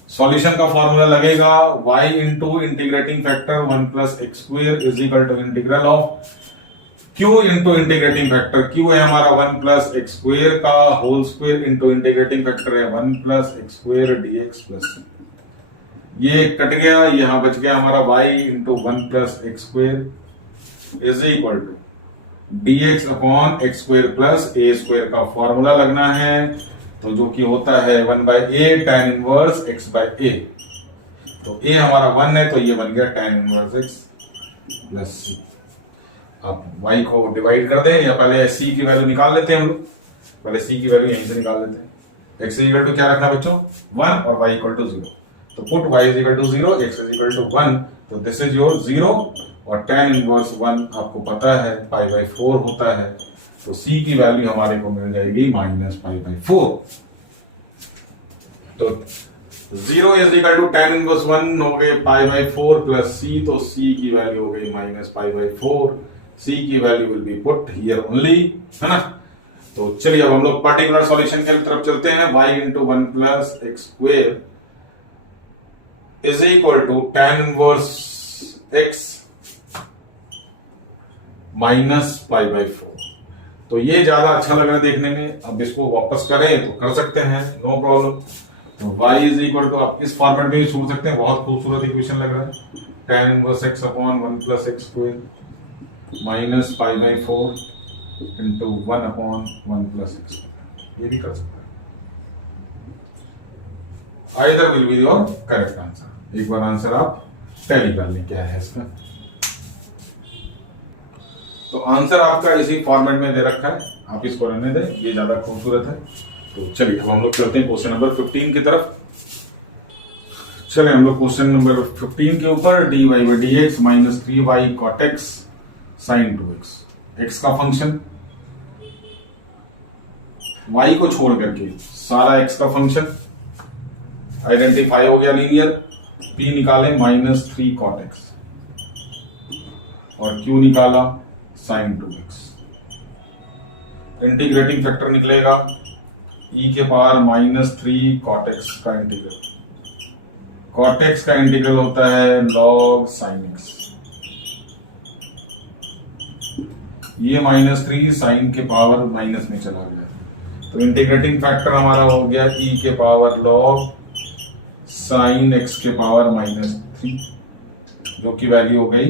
Solution का फॉर्मूला लगेगा y into integrating factor 1 plus x square is equal to integral of q into integrating factor. q है हमारा 1 plus x square का whole square into integrating factor है 1 plus x square dx plus c। ये कट गया, यहां बच गया हमारा y into 1 plus x square is equal to dx upon x square plus a square का फॉर्मूला लगना है, तो जो कि होता है 1 by a tan inverse x bye ए। तो a हमारा 1 है तो ये बन गया tan inverse x plus C. अब y को डिवाइड कर दें या पहले c की वैल्यू निकाल लेते हैं हम लोग, पहले c की वैल्यू यहीं से निकाल लेते हैं। x इक्वल टू क्या रखना बच्चों 1 और y इक्वल टू 0, तो put y is equal to 0 x is equal to 1, तो दिस इज योर 0 और tan इनवर्स 1 आपको पता है पाई बाई 4 होता है, तो c की वैल्यू हमारे को मिल जाएगी माइनस पाई बाई 4। तो 0 is equal to tan inverse 1 हो गए पाई बाई 4 प्लस c, तो c की वैल्यू हो गई माइनस पाई बाई 4। c की value will be put here only, है ना। तो चलिए अब हम लोग पर्टिकुलर सॉल्यूशन की तरफ चलते हैं। y into 1 plus x square is equal to tan inverse x minus pi by 4। तो ये ज्यादा अच्छा लग रहा है देखने में, अब इसको वापस करें तो कर सकते हैं, नो प्रॉब्लम। तो y इज इक्वल टू आप इस फॉर्मेट में भी छोड़ सकते हैं, बहुत खूबसूरत इक्वेशन लग रहा है। tan inverse x upon 1 plus x square minus pi by 4 into 1 upon 1 plus x, ये भी कर सकते हैं। Either will be your correct answer. एक बार आंसर आप टैली कर लें क्या है इसका। तो आंसर आपका इसी फॉर्मेट में दे रखा है, आप इसको रहने दें, ये ज्यादा खूबसूरत है। तो चलिए अब हम लोग चलते हैं क्वेश्चन नंबर 15 की तरफ। चलिए हम लोग क्वेश्चन नंबर 15 के ऊपर dy by dx minus 3y cot x sin 2x, x का फंक्शन y को छोड़ करके सारा x का फंक्शन आइडेंटिफाई हो गया लीनियर, p निकाले माइनस 3 cot x और q निकाला sin 2x। इंटीग्रेटिंग फैक्टर निकलेगा e के पावर माइनस 3 cot x का इंटीग्रल, cot x का इंटीग्रल होता है log sin x, ये माइनस 3 साइन के पावर माइनस में चला गया, तो इंटीग्रेटिंग फैक्टर हमारा हो गया e के पावर log साइन x के पावर माइनस 3, जो की वैल्यू हो गई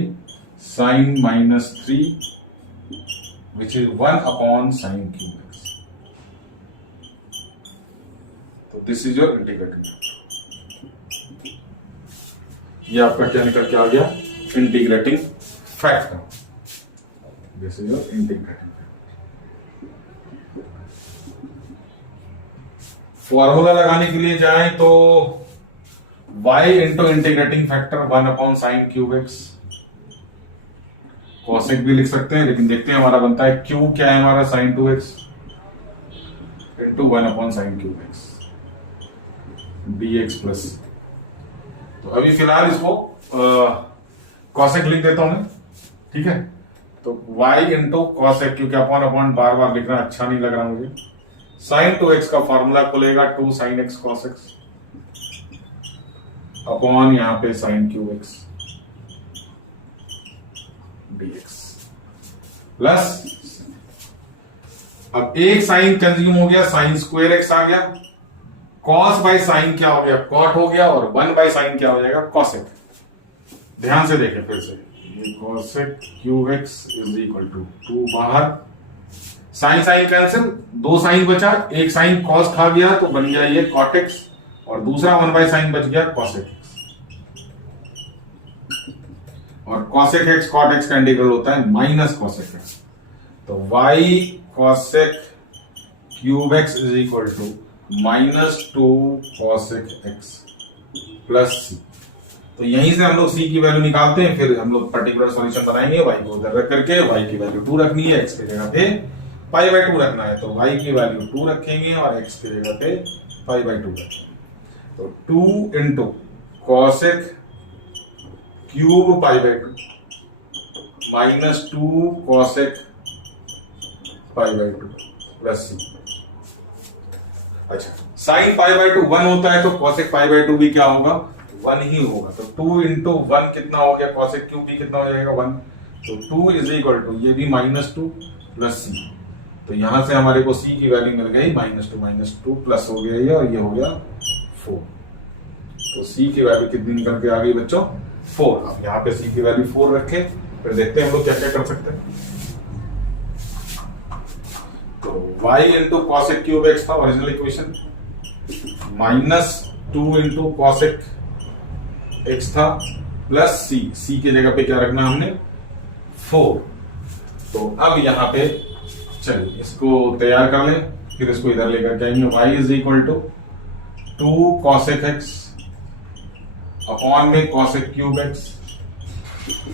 sine minus 3 which is 1 upon sine cube X. तो this is your integrating factor. ये आपका क्या निकल के आ गया integrating factor, this is your integrating factor. Formula लगाने के लिए जाएं तो y into integrating factor 1 upon sine cube X, cosec भी लिख सकते हैं, लेकिन देखते हैं हमारा बनता है q क्या है हमारा sine 2x into 1 upon sine cube x dx plus. तो अभी फिलहाल इसको कॉसेक लिख देता हूं मैं, ठीक है। तो y इंटू कॉसेक, क्योंकि अपॉन अपॉन बार बार लिखना अच्छा नहीं लग रहा मुझे। साइन 2x का फॉर्मूला खुलेगा 2 sine x cos x upon यहां पे sine cube x dx plus, अब एक साइन कंज्यूम हो गया, साइन स्क्वायर एक्स आ गया, कॉस बाय साइन क्या हो गया कॉट हो गया, और 1 बाय साइन क्या हो जाएगा कॉसेक। ध्यान से देखें फिर से, ये cosec cube x is equal to 2 बाहर, साइन साइन कैंसिल, 2 साइन बचा, एक साइन कॉस खा गया तो बन गया ये कॉट एक्स, और दूसरा 1 बाय साइन बच गया कॉसेक एक्स। और cosec x cot x का इंटीग्रल होता है माइनस cosec x, तो y cosec cube x is equal to minus 2 cosec x plus c। तो यहीं से हम लोग c की वैल्यू निकालते हैं, फिर हम लोग पर्टिकुलर सॉल्यूशन बनाएंगे। y को उधर रख करके y की वैल्यू 2 रखनी है, x की जगह पे पाई बाई 2 रखना है, तो y की वैल्यू 2 रखेंगे और x की जगह पे पाई बाई 2 रखेंगे। तो 2 into cosec cube pi by 2 minus 2 cosec pi by 2 plus C. अच्छा, साइन पाई बाई 2 1 होता है, तो कॉसेक पाई बाई 2 भी क्या होगा 1 ही होगा। तो 2 इंटू 1 कितना हो गया, कॉसेक क्यूब भी कितना हो जाएगा 1, तो 2 इज इक्वल टू ये भी माइनस 2 प्लस सी। तो यहां से हमारे को सी की वैल्यू मिल गई -2 -2 प्लस हो गया ये, और ये हो गया 4। तो c की वैल्यू कितनी निकल के आ गई बच्चों 4। अब यहाँ पे c की वैल्यू 4 रखे, फिर देखते हैं हम लोग क्या क्या कर सकते हैं। तो y into cosec cube X था original equation, -2 into cosec X था, प्लस c की जगह पे क्या रखना हमने 4। तो अब यहाँ पे चलिए इसको तैयार कर लें, फिर इसको इधर लेकर के आएंगे। y is equal to 2 cosec x upon में कॉसेक क्यूब एक्स।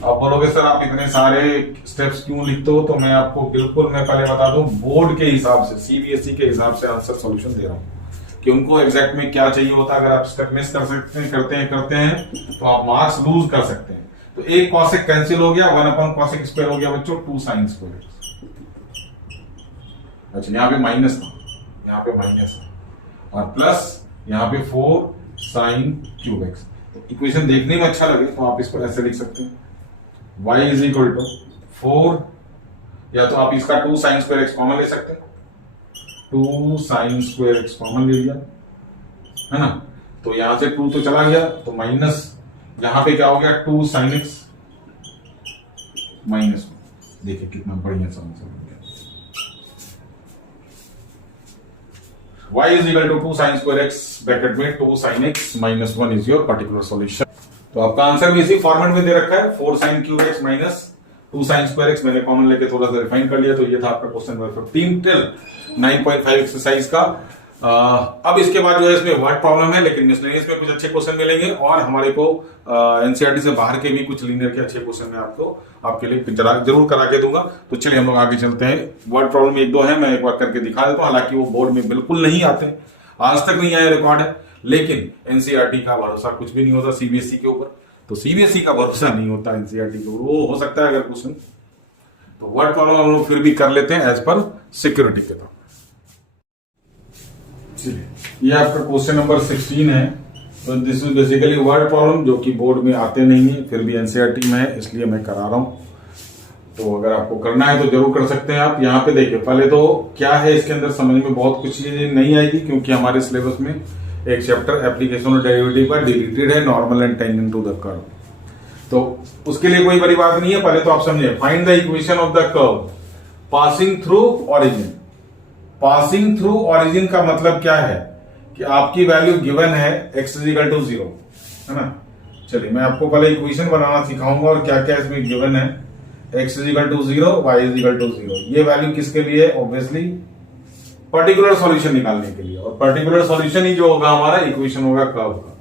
आप बोलोगे सर आप इतने सारे स्टेप्स क्यों लिखते हो, तो मैं आपको बिल्कुल मैं पहले बता दूं बोर्ड के हिसाब से सीबीएसई के हिसाब से आंसर सॉल्यूशन दे रहा हूं कि उनको एग्जैक्ट में क्या चाहिए होता है। अगर आप स्टेप मिस कर सकते हैं करते हैं तो आप मार्क्स लूज कर सकते हैं। तो एक कॉसेक कैंसिल हो गया, 1 अपॉन कॉसेक स्क्वायर हो गया बच्चों 2 साइन स्क्वायर। अच्छा यहाँ पे माइनस था, यहाँ पे माइनस है, और प्लस यहाँ पे 4 साइन क्यूब एक्स। इक्वेशन देखने में अच्छा लगे तो आप इसको ऐसे लिख सकते हैं y इज इक्वल टू 4, या तो आप इसका 2 साइन स्क्वायर एक्स कॉमन ले सकते हैं, 2 साइन स्क्वायर एक्स कॉमन ले लिया है ना। तो यहां से 2 तो चला गया, तो माइनस यहां पे क्या हो गया 2 साइन एक्स माइनस। देखिए कितना बढ़िया समझ गया। y is equal to 2 sin square x bracket में 2 sin x minus 1 is your particular solution। तो आपका आंसर भी इसी फॉर्मेट में दे रखा है 4 sin cube x minus 2 sin square x। मैंने कॉमन लेके थोड़ा सा रिफाइन कर लिया। तो ये था आपका क्वेश्चन नंबर 15 टिल 9.5 एक्सरसाइज का। अब इसके बाद जो है इसमें वर्ड प्रॉब्लम है, लेकिन मिसलेनियस में कुछ अच्छे क्वेश्चन मिलेंगे और हमारे को एनसीईआरटी से बाहर के भी कुछ लीनियर के अच्छे क्वेश्चन मैं आपको आपके लिए जरूर करा के दूंगा। तो चलिए हम लोग आगे चलते हैं। वर्ड प्रॉब्लम 1-2 है, मैं एक बार करके दिखा देता हूं। हालांकि वो बोर्ड में बिल्कुल नहीं आते, आज तक नहीं आया रिकॉर्ड है, लेकिन एनसीईआरटी का भरोसा कुछ भी नहीं होता सीबीएसई के ऊपर। तो सीबीएसई का भरोसा नहीं होता एनसीईआरटी के ऊपर, वो हो सकता है अगर क्वेश्चन। तो वर्ड प्रॉब्लम हम लोग फिर भी कर लेते हैं एज पर सिक्योरिटी के तौर। ये आपका क्वेश्चन नंबर 16 है। तो this is basically word problem जो कि बोर्ड में आते नहीं है, फिर भी एनसीईआरटी में है इसलिए मैं करा रहा हूं। तो अगर आपको करना है तो जरूर कर सकते हैं आप। यहाँ पे देखिए पहले तो क्या है इसके अंदर समझ में बहुत कुछ चीजें नहीं आएगी, क्योंकि हमारे सिलेबस में एक चैप्टर एप्लीकेशन ऑफ डेरिवेटिव का डिलीटेड है, normal and tangent to the curve. तो उसके लिए कोई बड़ी बात नहीं है। पहले तो आप समझे find the equation of the curve passing through origin. Passing through origin का मतलब क्या है कि आपकी वैल्यू गिवन है x इज इक्वल टू 0, है ना। चलिए मैं आपको पहले इक्वेशन बनाना सिखाऊंगा और क्या क्या इसमें गिवन है। x is equal to 0, y is equal to 0। ये वैल्यू किसके लिए? ऑब्वियसली पर्टिकुलर सॉल्यूशन निकालने के लिए, और पर्टिकुलर सॉल्यूशन ही जो होगा हमारा इक्वेशन होगा कर्व का।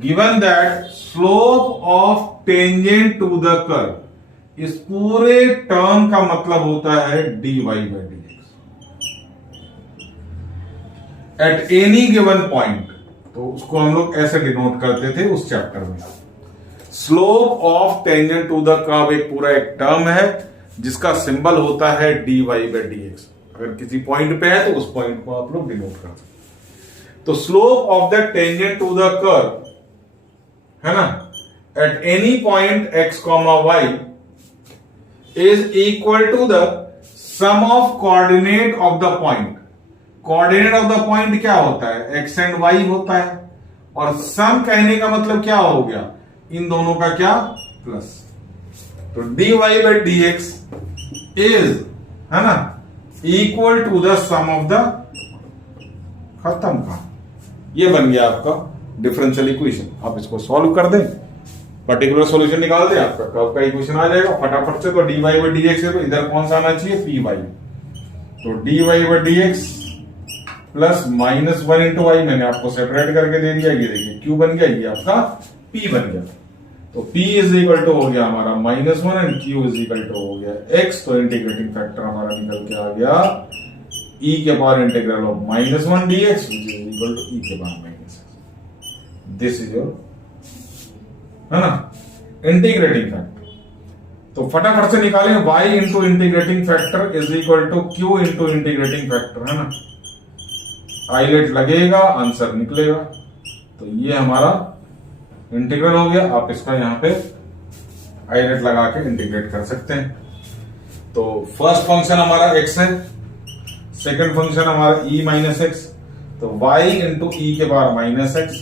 Given that slope of tangent to the curve, इस पूरे टर्म का मतलब होता है dy by dx at any given point. तो उसको हम लोग ऐसे डिनोट करते थे उस चैप्टर में। Slope of tangent to the curve एक पूरा एक टर्म है जिसका सिंबल होता है dy बाई dx। अगर किसी पॉइंट पे है तो उस पॉइंट को आप लोग डिनोट कर सकते। तो slope of the tangent to the curve, है ना, at any point x, y is equal to the sum of coordinate of the point. Coordinate of the point क्या होता है? x एंड y होता है, और सम कहने का मतलब क्या हो गया? इन दोनों का क्या? प्लस। तो dy बाई dx इज, है ना, equal to the sum of the, खत्म का। ये बन गया आपका डिफरेंशियल इक्वेशन। आप इसको सॉल्व कर दें, पर्टिकुलर सॉल्यूशन निकाल दें, आपका कर्व का इक्वेशन आ जाएगा फटाफट से। तो dy बाई dx है, तो इधर कौन सा आना चाहिए? py। तो dy by dx plus -1 into y मैंने आपको सेपरेट करके दे दिया। ये देखिए q बन गया, ये आपका p बन गया। तो p इज इक्वल टू हो गया हमारा -1 and q is equal to हो गया x। तो इंटीग्रेटिंग फैक्टर हमारा निकल के आ गया e के power integral of -1 dx which is equal to e के power -x। This is your, है ना, इंटीग्रेटिंग फैक्टर। तो फटाफट से निकालें y into integrating factor is equal to q into integrating factor, है ना। आइलेट लगेगा, आंसर निकलेगा। तो ये हमारा इंटीग्रल हो गया। आप इसका यहां पे आइलेट लगा के इंटीग्रेट कर सकते हैं। तो फर्स्ट फंक्शन हमारा x है, सेकंड फंक्शन हमारा e माइनस एक्स, तो y इंटू ई के पावर -x,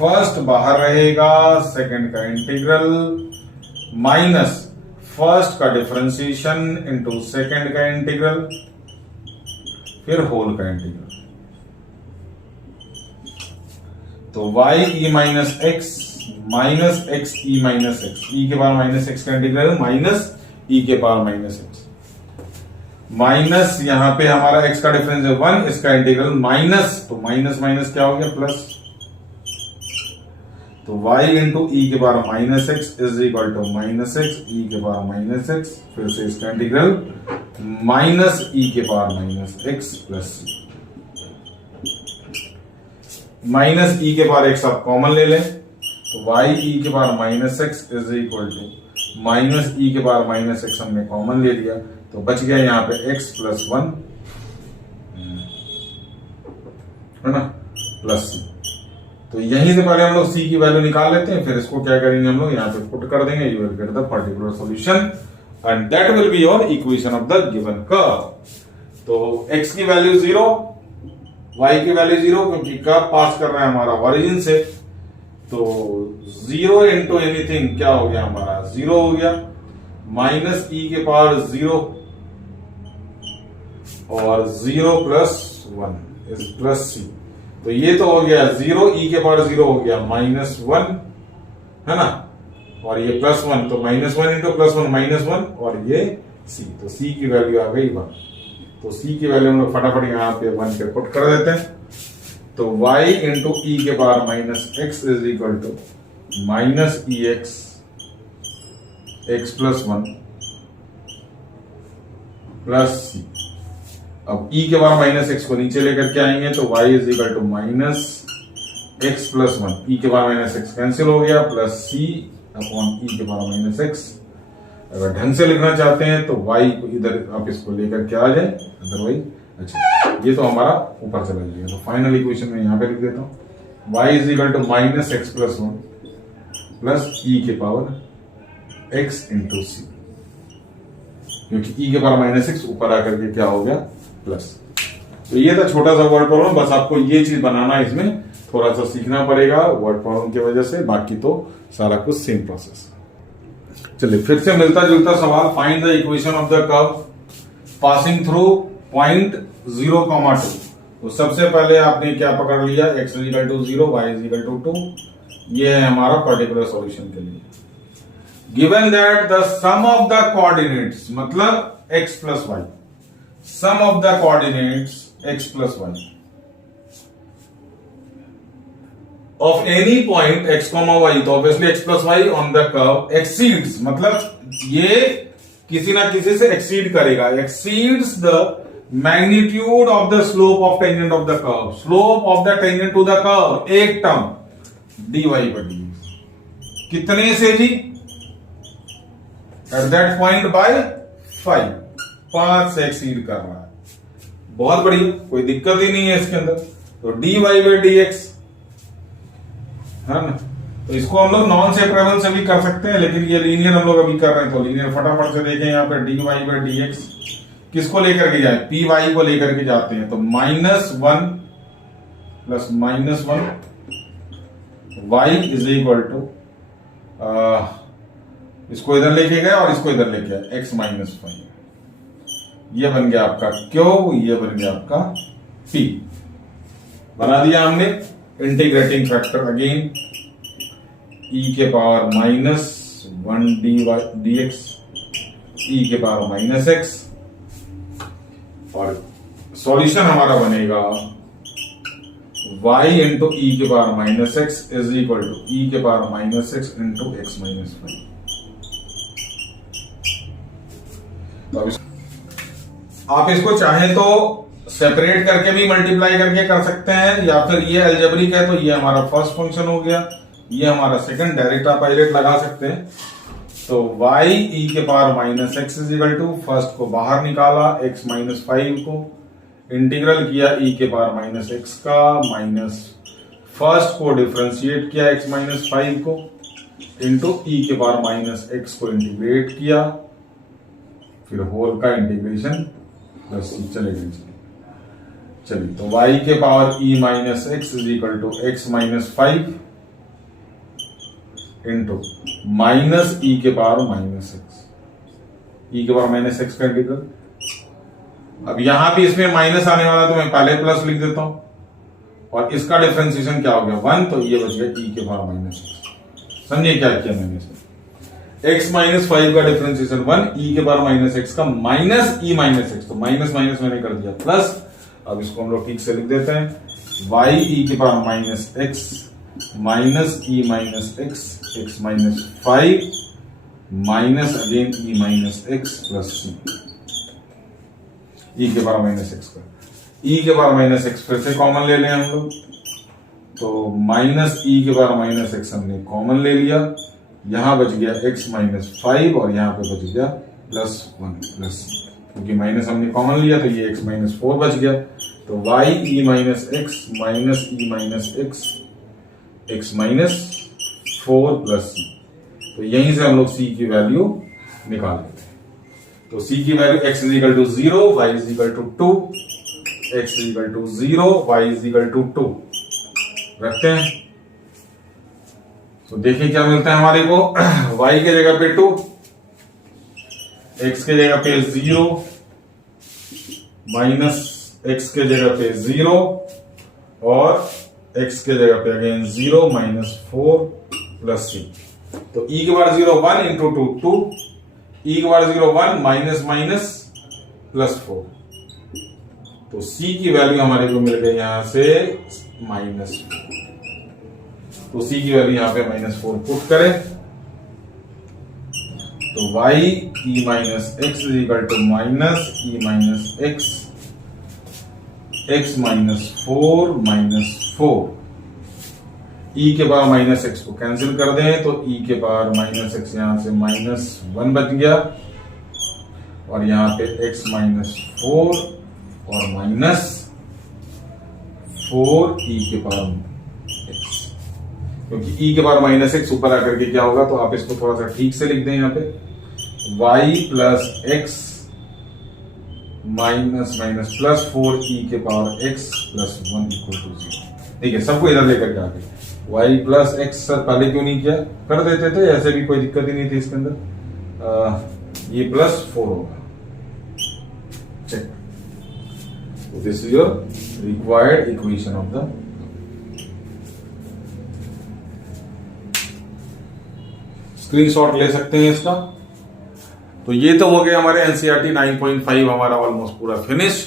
फर्स्ट बाहर रहेगा, सेकंड का इंटीग्रल माइनस फर्स्ट का डिफरेंशिएशन इंटू सेकंड का इंटीग्रल, फिर होल का इंटीग्रल। तो y e minus x minus X E minus X, E के पावर माइनस एक्स का इंटीग्रल माइनस ई के पावर माइनस एक्स, माइनस यहां पे हमारा x का डिफरेंस है 1, इसका इंटीग्रल माइनस, तो माइनस माइनस क्या हो गया प्लस, तो y इंटू ई के power minus x is equal to minus X E के पावर माइनस एक्स, फिर से इसका इंटीग्रल माइनस ई के पावर माइनस एक्स प्लस सी। माइनस ई के पावर एक्स आप कॉमन ले लें, तो y ई के power minus x is equal to minus E के पावर माइनस एक्स हमने कॉमन ले लिया, तो बच गया यहाँ पे x प्लस 1 है ना प्लस सी। तो यहीं से पहले हम लोग c की वैल्यू निकाल लेते हैं, फिर इसको क्या करेंगे हम लोग यहाँ पे पुट कर देंगे, you will get the particular solution and that will be your equation of the given curve. तो x की वैल्यू 0, y की वैल्यू 0, क्योंकि कर्व पास कर रहा है हमारा ओरिजिन से, तो 0 इंटू एनीथिंग क्या हो गया हमारा 0 हो गया, माइनस ई के पावर 0 और 0 प्लस 1 इज प्लस सी। तो ये तो हो गया 0 ई के पावर 0 हो गया माइनस 1 है ना, और ये प्लस 1, तो माइनस 1 इंटू प्लस 1 माइनस 1, और ये सी, तो सी की वैल्यू आ गई 1। तो सी की वैल्यू हम लोग फटाफट यहाँ पे 1 पे पुट कर देते हैं, तो y इंटू ई के power minus x is equal to minus E X X plus 1 plus C. अब e के पावर माइनस एक्स को नीचे लेकर के आएंगे, तो y is equal to minus x plus 1, e के पावर माइनस एक्स कैंसिल हो गया, प्लस सी अपॉन ई के पावर माइनस एक्स। अगर ढंग से लिखना चाहते हैं तो y को इधर आप इसको लेकर के आ जाए, अदरवाइज अच्छा ये तो हमारा ऊपर चला जाएगा। तो फाइनल इक्वेशन में यहां पे लिख देता हूं, y is equal to minus x plus 1 plus E के पावर एक्स इंटू सी, क्योंकि ई के पावर माइनस एक्स ऊपर आकर के क्या हो गया प्लस। तो ये था छोटा सा वर्ड प्रॉब्लम, बस आपको ये चीज बनाना है, इसमें थोड़ा सा सीखना पड़ेगा वर्ड प्रॉब्लम की वजह से, बाकी तो सारा कुछ सेम प्रोसेस। चलिए फिर से मिलता जुलता सवाल, find the equation of the curve passing through point 0,2। तो सबसे पहले आपने क्या पकड़ लिया, x is equal to 0, y is equal to 2, ये है हमारा पर्टिकुलर सॉल्यूशन के लिए। Given that the sum of the coordinates, मतलब x plus y, sum of the coordinates x plus y of any point x, y, तो obviously x plus y on the curve exceeds, मतलब ये किसी ना किसी से एक्सीड करेगा, exceeds the magnitude of the slope of tangent of the curve, slope of the tangent to the curve, एक term dy by dx, कितने से जी, एट दैट पॉइंट बाय 5 से एक्सीड कर रहा है, बहुत बढ़िया, कोई दिक्कत ही नहीं है इसके अंदर। तो dy बाई dx है ना, तो इसको हम लोग नॉन सेपरेबल से भी कर सकते हैं, लेकिन ये लीनियर हम लोग अभी कर रहे हैं, तो लीनियर फटाफट से देखें यहाँ पे dy बाई dx किसको लेकर के जाए, पी वाई को लेकर के जाते हैं, तो -1 plus -1 y is equal to, इसको इधर लेके गए और इसको इधर लेके आए, x माइनस 5, ये बन गया आपका Q, ये बन गया आपका P, बना दिया हमने। इंटीग्रेटिंग फैक्टर अगेन e के पावर -1 dx, e के पावर माइनस एक्स, और सॉल्यूशन हमारा बनेगा y इंटू ई के power minus x is equal to E के power minus X into X minus 5। आप इसको चाहे तो सेपरेट करके भी मल्टीप्लाई करके कर सकते हैं, या फिर ये अलजेब्रिक है तो ये हमारा फर्स्ट फंक्शन हो गया, ये हमारा सेकंड, डायरेक्ट आप पायलट लगा सकते हैं। तो y e के power minus x is equal to, first को बाहर निकाला x माइनस 5 को, इंटीग्रल किया e के पावर माइनस एक्स का, माइनस फर्स्ट को डिफरेंशिएट किया x माइनस 5 को, इंटू e के पावर माइनस एक्स को इंटीग्रेट किया, फिर होल का इंटीग्रेशन प्लस चलेगा। चलिए तो y के power e minus x is equal to X minus 5 into minus E के पावर माइनस एक्स, ई के पावर माइनस एक्स का इंटीग्रल। अब यहां भी इसमें माइनस आने वाला तो मैं पहले प्लस लिख देता हूं, और इसका डिफरेंशिएशन क्या हो गया 1, तो ये बच गया ई के पावर माइनस एक्स। समझिए क्या किया मैंने इसमें, x माइनस 5 का डिफरेंशिएशन 1, ई के पावर माइनस एक्स का माइनस ई माइनस एक्स, तो माइनस माइनस मैंने कर दिया प्लस। अब इसको हम लोग ठीक से लिख देते हैं, y ई के पावर माइनस एक्स माइनस ई minus x, x minus 5 minus again E minus x plus C, E के पावर माइनस एक्स का। ई के पावर माइनस एक्स फिर से कॉमन ले लें हम लोग, तो माइनस ई के पावर माइनस एक्स हमने कॉमन ले लिया, यहां बच गया x माइनस 5 और यहां पे बच गया प्लस 1 प्लस, क्योंकि माइनस हमने कॉमन लिया तो ये x माइनस 4 बच गया, तो y e minus x minus ई minus x, x minus 4 plus c. तो यहीं से हम लोग c की वैल्यू निकाल लेते हैं। तो c की value x is equal to 0, y is equal to 2, x is equal to 0, y is equal to 2 रखते हैं। तो देखिए क्या मिलता है हमारे को, y के जगह पे 2, x के जगह पे 0, माइनस x के जगह पे 0 और x के जगह पे अगेन 0 माइनस 4 प्लस सी। तो e के बार 0 1 इंटू 2 2, e के बार 0 1 माइनस माइनस प्लस 4, तो c की वैल्यू हमारे को मिल गई यहां से माइनस 4। तो c की वैल्यू यहां पे माइनस 4 पुट करें, तो y e minus x is equal to minus E minus x, x minus 4 minus 4, e के पावर माइनस एक्स को कैंसिल कर दें तो e के पावर माइनस एक्स यहां से माइनस 1 बच गया, और यहां पे x माइनस 4 और माइनस 4 e के पावर x, क्योंकि e के पावर माइनस एक्स ऊपर आकर के क्या होगा, तो आप इसको थोड़ा सा ठीक से लिख दें यहाँ पे, y plus x minus minus plus 4 e के power x plus 1 equal to 0। ठीक है, सबको इधर लेकर के आगे y प्लस एक्स सर पहले क्यों नहीं किया, कर देते थे, ऐसे भी कोई दिक्कत ही नहीं थी इसके अंदर। ये प्लस 4 होगा, check. This is your required equation of the, screenshot ले सकते हैं इसका। तो ये तो हो गया हमारे एनसीईआरटी 9.5 हमारा ऑलमोस्ट पूरा फिनिश,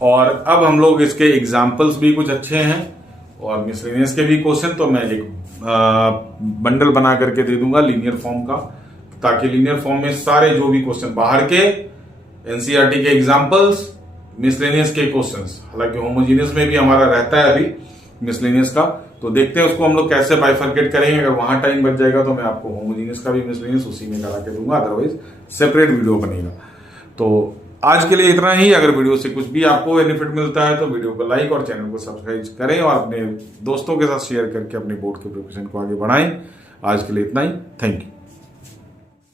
और अब हम लोग इसके एग्जाम्पल्स भी कुछ अच्छे हैं और मिसलेनियस के भी क्वेश्चन, तो मैं एक बंडल बना करके दे दूंगा लीनियर फॉर्म का, ताकि लीनियर फॉर्म में सारे जो भी क्वेश्चन बाहर के एनसीईआरटी के एग्जाम्पल्स, मिसलेनियस के क्वेश्चंस, हालांकि होमोजीनियस में भी हमारा रहता है अभी मिसलेनियस का, तो देखते हैं उसको हम लोग कैसे बाइफरकेट करेंगे। अगर वहां टाइम बच जाएगा तो मैं आपको होमोजीनियस का भी मिसलेनियस उसी में करा के दूंगा, अदरवाइज सेपरेट वीडियो बनेगा। तो आज के लिए इतना ही। अगर वीडियो से कुछ भी आपको बेनिफिट मिलता है तो वीडियो को लाइक और चैनल को सब्सक्राइब करें और अपने दोस्तों के साथ शेयर करके अपने बोर्ड के प्रिपरेशन को आगे बढ़ाएं। आज के लिए इतना ही, थैंक यू।